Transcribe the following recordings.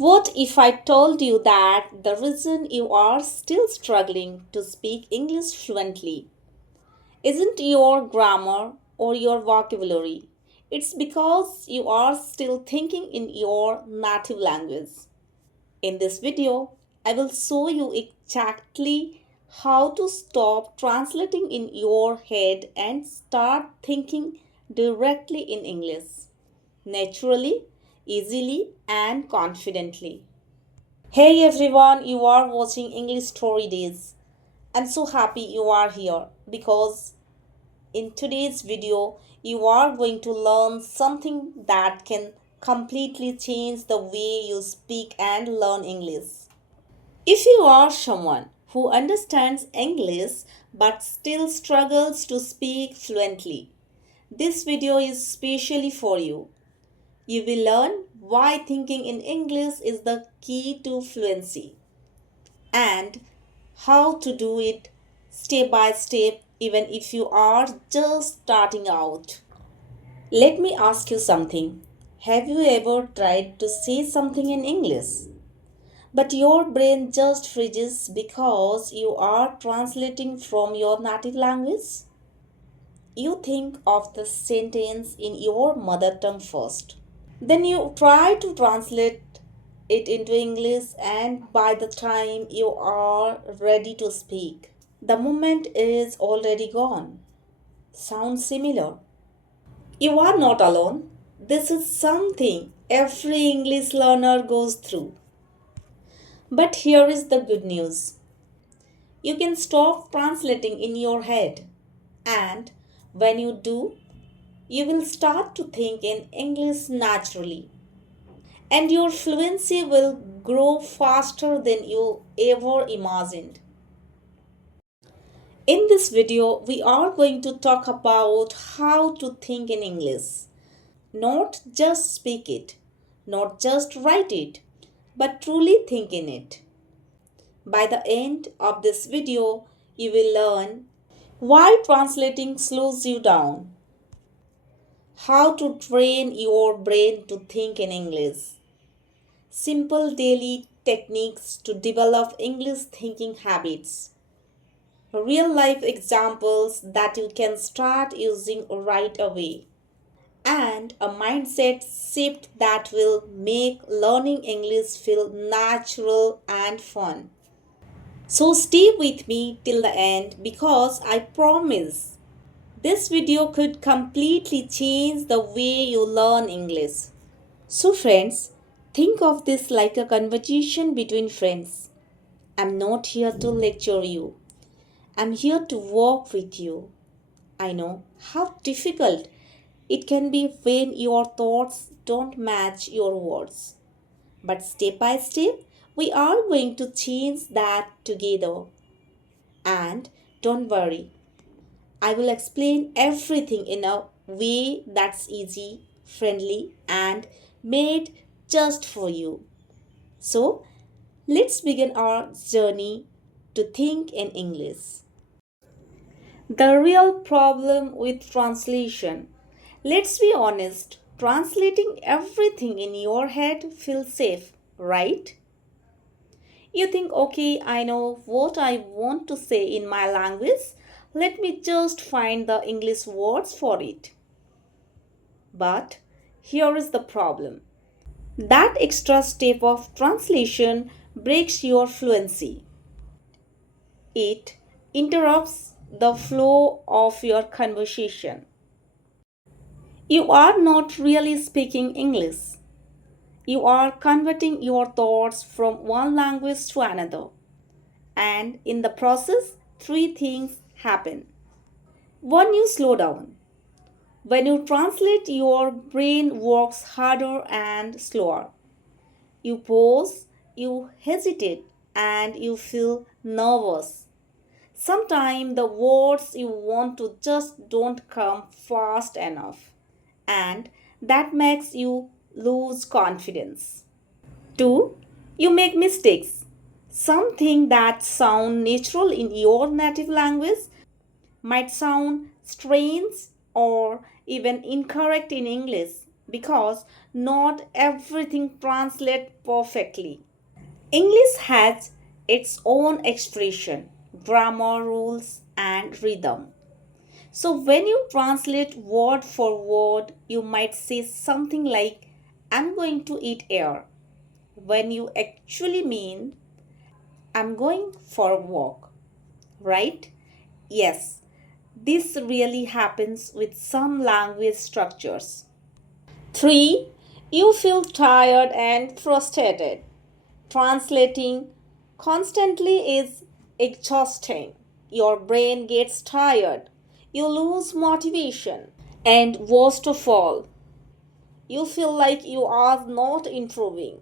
What if I told you that the reason you are still struggling to speak English fluently isn't your grammar or your vocabulary? It's because you are still thinking in your native language. In this video, I will show you exactly how to stop translating in your head and start thinking directly in English, naturally, easily, and confidently. Hey everyone, you are watching English Story Days. I'm so happy you are here because in today's video, you are going to learn something that can completely change the way you speak and learn English. If you are someone who understands English but still struggles to speak fluently, this video is specially for you. You will learn why thinking in English is the key to fluency and how to do it step by step, even if you are just starting out. Let me ask you something. Have you ever tried to say something in English, but your brain just freezes because you are translating from your native language? You think of the sentence in your mother tongue first. Then you try to translate it into English, and by the time you are ready to speak, the moment is already gone. Sounds similar? You are not alone. This is something every English learner goes through. But here is the good news. You can stop translating in your head. And when you do, you will start to think in English naturally. And your fluency will grow faster than you ever imagined. In this video, we are going to talk about how to think in English. Not just speak it, not just write it, but truly think in it. By the end of this video, you will learn why translating slows you down, how to train your brain to think in English, simple daily techniques to develop English thinking habits, real life examples that you can start using right away, and a mindset shift that will make learning English feel natural and fun. So stay with me till the end because I promise this video could completely change the way you learn English. So, friends, think of this like a conversation between friends. I'm not here to lecture you, I'm here to walk with you. I know how difficult it can be when your thoughts don't match your words. But step by step, we are going to change that together. And don't worry, I will explain everything in a way that's easy, friendly, and made just for you. So, let's begin our journey to think in English. The real problem with translation. Let's be honest, translating everything in your head feels safe, right? You think, okay, I know what I want to say in my language. Let me just find the English words for it. But here is the problem. That extra step of translation breaks your fluency. It interrupts the flow of your conversation. You are not really speaking English. You are converting your thoughts from one language to another. And in the process, three things happen. One, you slow down. When you translate, your brain works harder and slower. You pause, you hesitate, and you feel nervous. Sometimes the words you want to just don't come fast enough, and that makes you lose confidence. 2. You make mistakes. Something that sound natural in your native language might sound strange or even incorrect in English because not everything translates perfectly. English has its own expression, grammar rules, and rhythm. So when you translate word for word, you might say something like, I'm going to eat air, when you actually mean, I'm going for a walk, right? Yes, this really happens with some language structures. 3. You feel tired and frustrated. Translating constantly is exhausting. Your brain gets tired. You lose motivation. And worst of all, you feel like you are not improving.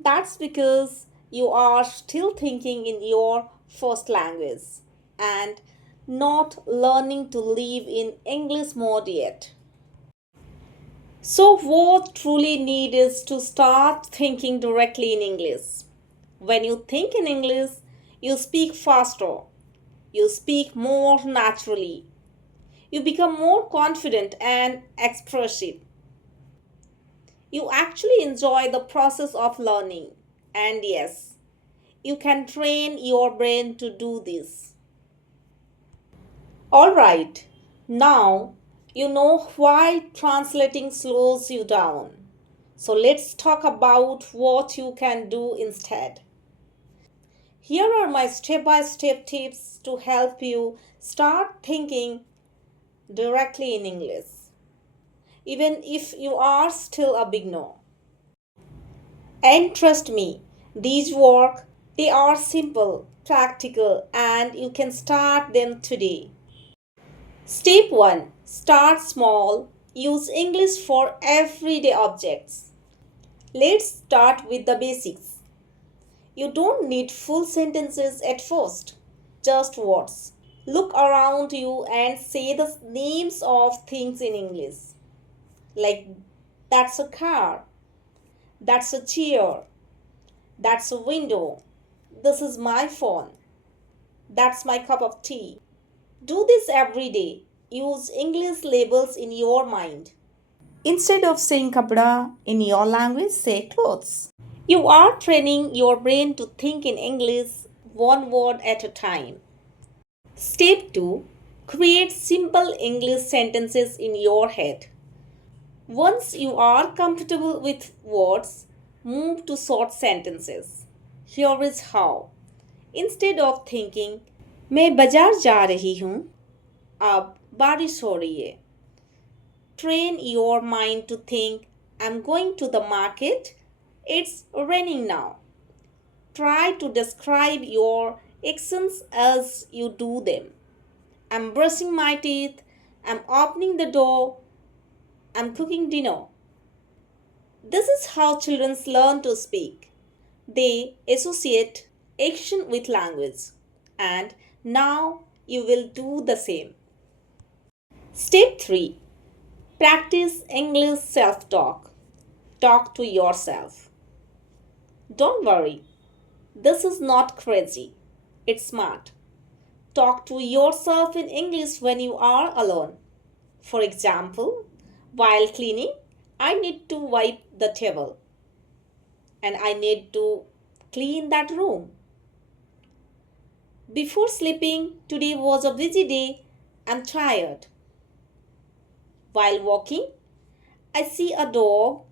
That's because you are still thinking in your first language and not learning to live in English mode yet. So, what truly need is to start thinking directly in English. When you think in English, you speak faster, you speak more naturally, you become more confident and expressive. You actually enjoy the process of learning. And yes, you can train your brain to do this. Alright, now you know why translating slows you down. So let's talk about what you can do instead. Here are my step by step tips to help you start thinking directly in English, even if you are still a beginner. And trust me, these work, they are simple, practical, and you can start them today. Step 1. Start small. Use English for everyday objects. Let's start with the basics. You don't need full sentences at first, just words. Look around you and say the names of things in English. Like, that's a car, that's a chair, that's a window, this is my phone, that's my cup of tea. Do this every day. Use English labels in your mind. Instead of saying kapda in your language, say clothes. You are training your brain to think in English one word at a time. Step 2. Create simple English sentences in your head. Once you are comfortable with words, move to short sentences. Here is how. Instead of thinking, मैं बाजार जा रही हूँ, अब बारिश हो रही है. Train your mind to think, I'm going to the market, it's raining now. Try to describe your actions as you do them. I'm brushing my teeth, I'm opening the door, I'm cooking dinner. This is how children learn to speak. They associate action with language. And now you will do the same. Step 3. Practice English self talk. Talk to yourself. Don't worry, this is not crazy. It's smart. Talk to yourself in English when you are alone. For example, while cleaning, I need to wipe the table and I need to clean that room. Before sleeping, today was a busy day. I'm tired. While walking, I see a dog.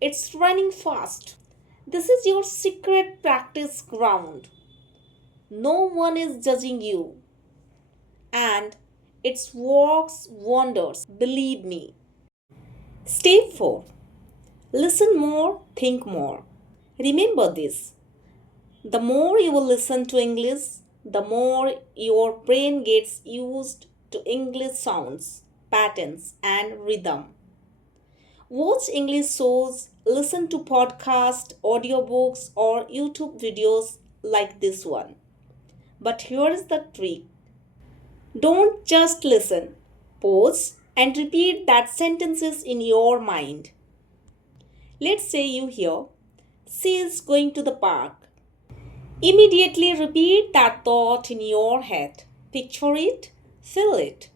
It's running fast. This is your secret practice ground. No one is judging you. And it works wonders, believe me. Step 4. Listen more, think more. Remember this. The more you will listen to English, the more your brain gets used to English sounds, patterns, and rhythm. Watch English shows, listen to podcasts, audiobooks, or YouTube videos like this one. But here is the trick. Don't just listen. Pause and repeat that sentences in your mind. Let's say you hear, she is going to the park. Immediately repeat that thought in your head. Picture it, feel it.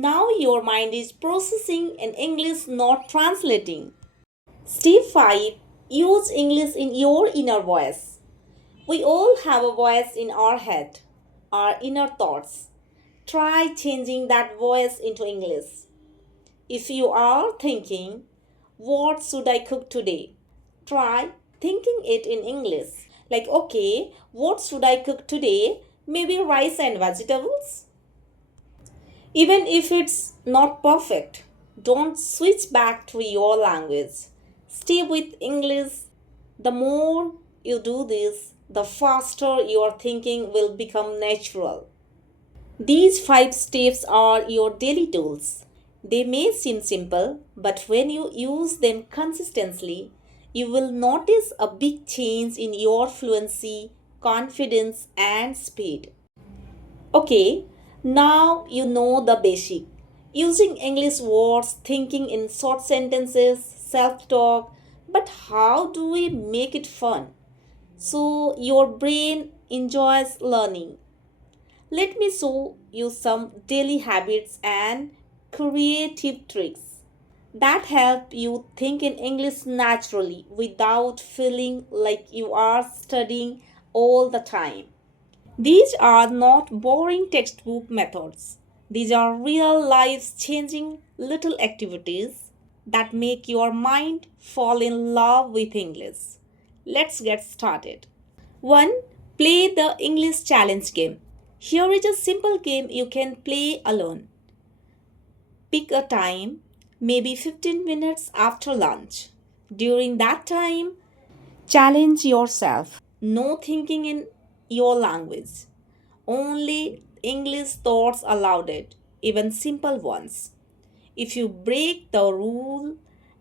Now your mind is processing in English, not translating. Step 5. Use English in your inner voice. We all have a voice in our head, our inner thoughts. Try changing that voice into English. If you are thinking, what should I cook today? Try thinking it in English. Like, okay, what should I cook today? Maybe rice and vegetables? Even if it's not perfect, don't switch back to your language. Stay with English. The more you do this, the faster your thinking will become natural. These 5 steps are your daily tools. They may seem simple, but when you use them consistently, you will notice a big change in your fluency, confidence, and speed. Okay, now you know the basic. Using English words, thinking in short sentences, self talk, but how do we make it fun? So your brain enjoys learning. Let me show you some daily habits and creative tricks that help you think in English naturally without feeling like you are studying all the time. These are not boring textbook methods. These are real life changing little activities that make your mind fall in love with English. Let's get started. 1. Play the English challenge game. Here is a simple game you can play alone. Pick a time, maybe 15 minutes after lunch. During that time, challenge yourself. No thinking in your language. Only English thoughts allowed it, even simple ones. If you break the rule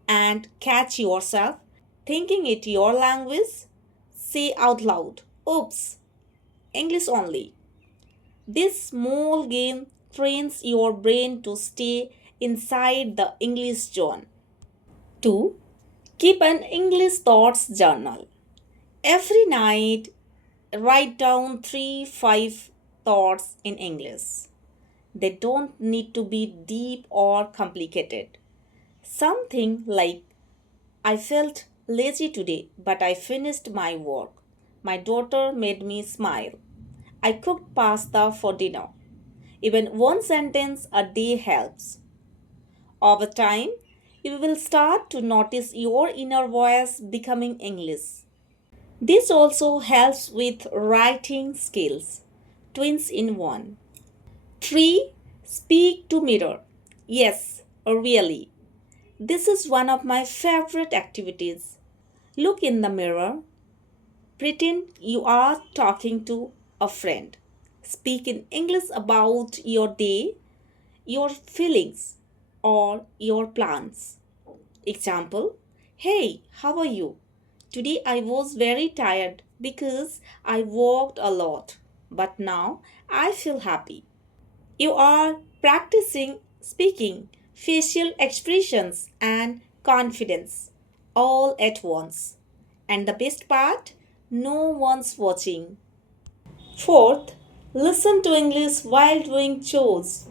and catch yourself thinking it your language, say out loud, oops, English only. This small game trains your brain to stay inside the English zone. 2. Keep an English thoughts journal. Every night, write down 3 5 thoughts in English. They don't need to be deep or complicated. Something like, I felt lazy today, but I finished my work. My daughter made me smile. I cooked pasta for dinner. Even one sentence a day helps. Over time, you will start to notice your inner voice becoming English. This also helps with writing skills. Twins in one. 3. Speak to mirror. Yes, really. This is one of my favorite activities. Look in the mirror. Pretend you are talking to a friend. Speak in English about your day, your feelings, or your plans. Example: Hey, how are you? Today I was very tired because I walked a lot, but now I feel happy. You are practicing speaking, facial expressions, and confidence all at once. And the best part, no one's watching. Fourth, listen to English while doing chores,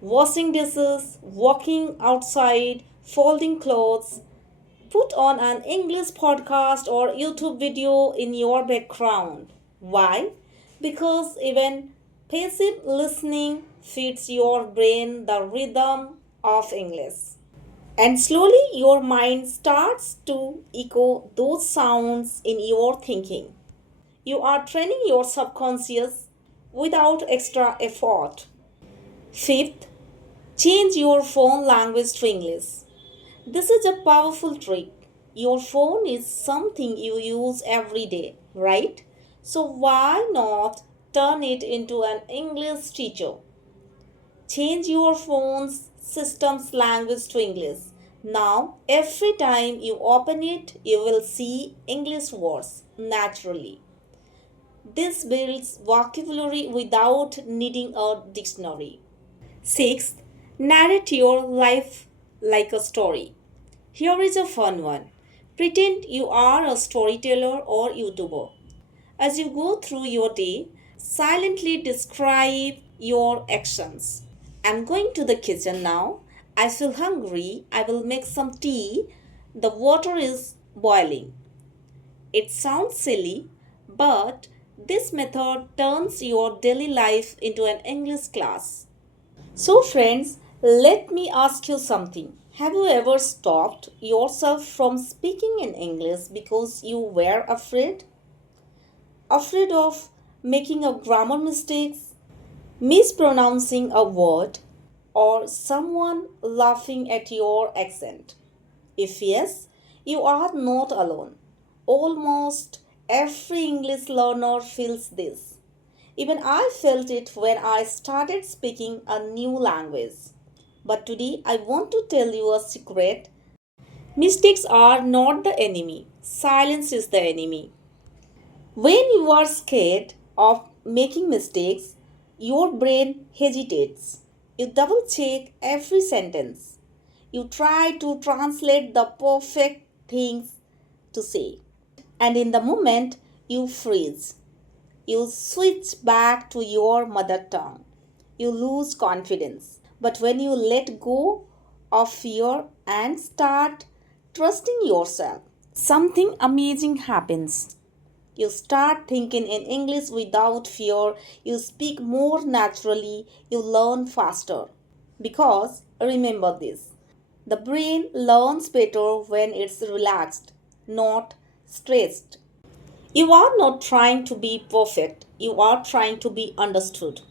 washing dishes, walking outside, folding clothes. Put on an English podcast or YouTube video in your background. Why? Because even passive listening feeds your brain the rhythm of English. And slowly your mind starts to echo those sounds in your thinking. You are training your subconscious without extra effort. Fifth, change your phone language to English. This is a powerful trick. Your phone is something you use every day, right? So why not turn it into an English teacher? Change your phone's system's language to English. Now, every time you open it, you will see English words naturally. This builds vocabulary without needing a dictionary. Sixth, narrate your life like a story. Here is a fun one. Pretend you are a storyteller or YouTuber. As you go through your day, silently describe your actions. I'm going to the kitchen now. I feel hungry. I will make some tea. The water is boiling. It sounds silly, but this method turns your daily life into an English class. So, friends, let me ask you something. Have you ever stopped yourself from speaking in English because you were afraid? Afraid of making a grammar mistakes, mispronouncing a word, or someone laughing at your accent? If yes, you are not alone. Almost every English learner feels this. Even I felt it when I started speaking a new language. But today I want to tell you a secret. Mistakes are not the enemy, silence is the enemy. When you are scared of making mistakes, your brain hesitates. You double check every sentence. You try to translate the perfect things to say. And in the moment, you freeze. You switch back to your mother tongue. You lose confidence. But when you let go of fear and start trusting yourself, something amazing happens. You start thinking in English without fear. You speak more naturally. You learn faster. Because remember this, the brain learns better when it's relaxed, not stressed. You are not trying to be perfect, you are trying to be understood.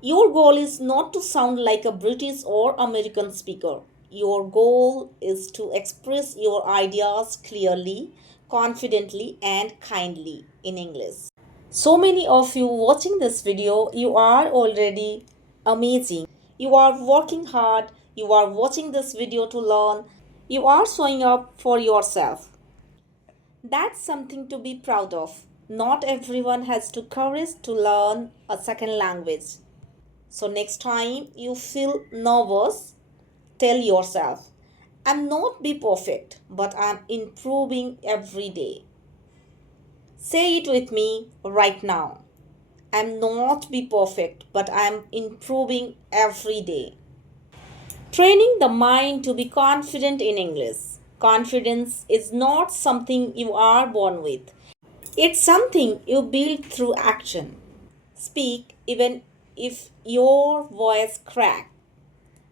Your goal is not to sound like a British or American speaker. Your goal is to express your ideas clearly, confidently, and kindly in English. So many of you watching this video, you are already amazing. You are working hard, you are watching this video to learn, you are showing up for yourself. That's something to be proud of. Not everyone has the courage to learn a second language. So, next time you feel nervous, tell yourself, I'm not be perfect, but I'm improving every day. Say it with me right now. I'm not be perfect, but I'm improving every day. Training the mind to be confident in English. Confidence is not something you are born with. It's something you build through action. Speak even if your voice cracks.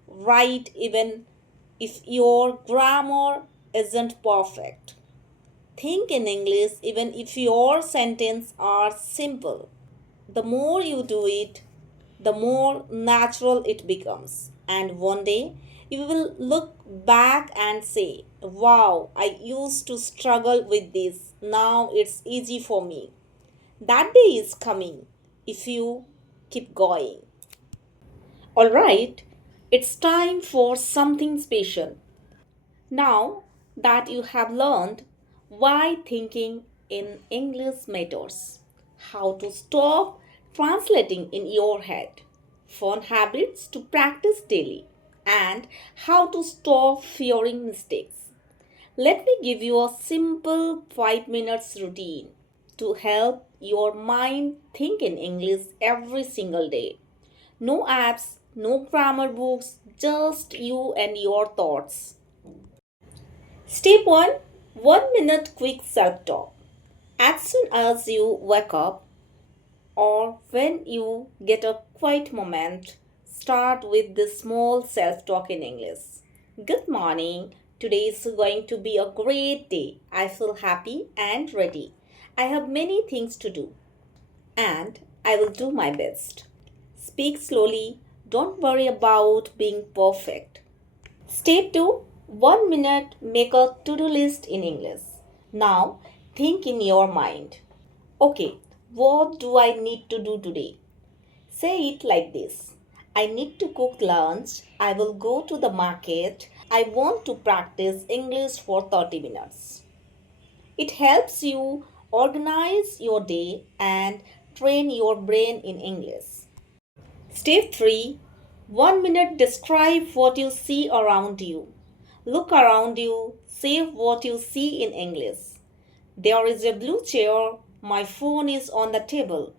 Write even if your grammar isn't perfect. Think in English even if your sentences are simple. The more you do it, the more natural it becomes. And one day you will look back and say, wow, I used to struggle with this. Now it's easy for me. That day is coming if you keep going. Alright, it's time for something special. Now that you have learned why thinking in English matters, how to stop translating in your head, fun habits to practice daily, and how to stop fearing mistakes. Let me give you a simple 5 minutes routine to help your mind think in English every single day. No apps, no grammar books, just you and your thoughts. Step 1, 1 minute quick self talk. As soon as you wake up or when you get a quiet moment, start with this small self talk in English. Good morning. Today is going to be a great day. I feel happy and ready. I have many things to do and I will do my best. Speak slowly. Don't worry about being perfect. Step 2, 1 minute make a to do list in English. Now think in your mind. Okay, what do I need to do today? Say it like this: I need to cook lunch. I will go to the market. I want to practice English for 30 minutes. It helps you organize your day and train your brain in English. Step 3, 1 minute describe what you see around you. Look around you, say what you see in English. There is a blue chair, my phone is on the table,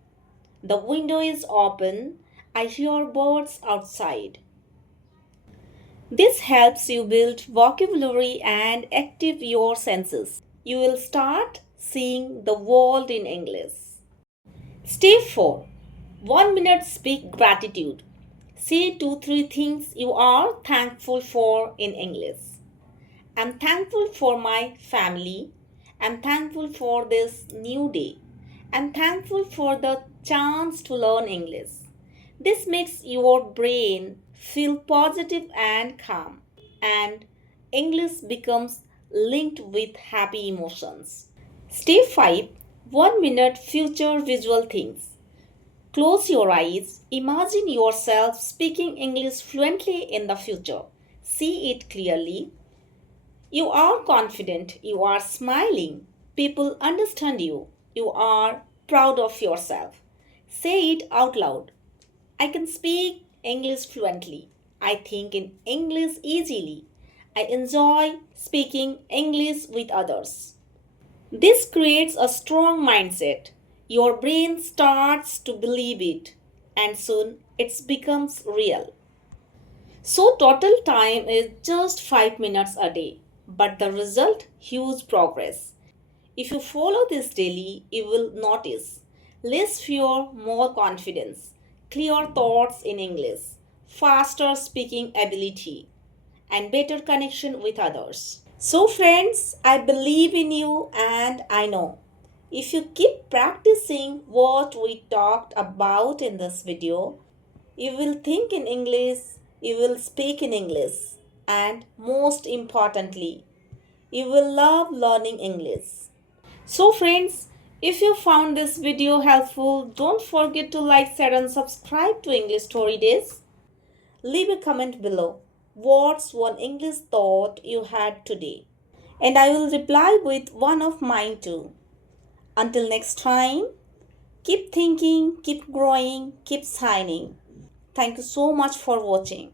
the window is open, I hear birds outside. This helps you build vocabulary and active your senses. You will start seeing the world in English. Step 4. 1 minute speak gratitude. Say 2-3 things you are thankful for in English. I'm thankful for my family. I'm thankful for this new day. I'm thankful for the chance to learn English. This makes your brain feel positive and calm, and English becomes linked with happy emotions. Step 5. 1 minute future visual things. Close your eyes. Imagine yourself speaking English fluently in the future. See it clearly. You are confident. You are smiling. People understand you. You are proud of yourself. Say it out loud. I can speak English fluently. I think in English easily. I enjoy speaking English with others. This creates a strong mindset. Your brain starts to believe it, and soon it becomes real. So, total time is just 5 minutes a day, but the result huge progress. If you follow this daily, you will notice less fear, more confidence, clear thoughts in English, faster speaking ability, and better connection with others. So, friends, I believe in you and I know if you keep practicing what we talked about in this video, you will think in English, you will speak in English, and most importantly, you will love learning English. So, friends, if you found this video helpful, don't forget to like, share, and subscribe to English Story Days. Leave a comment below. What's one English thought you had today? And I will reply with one of mine too. Until next time, keep thinking, keep growing, keep shining. Thank you so much for watching.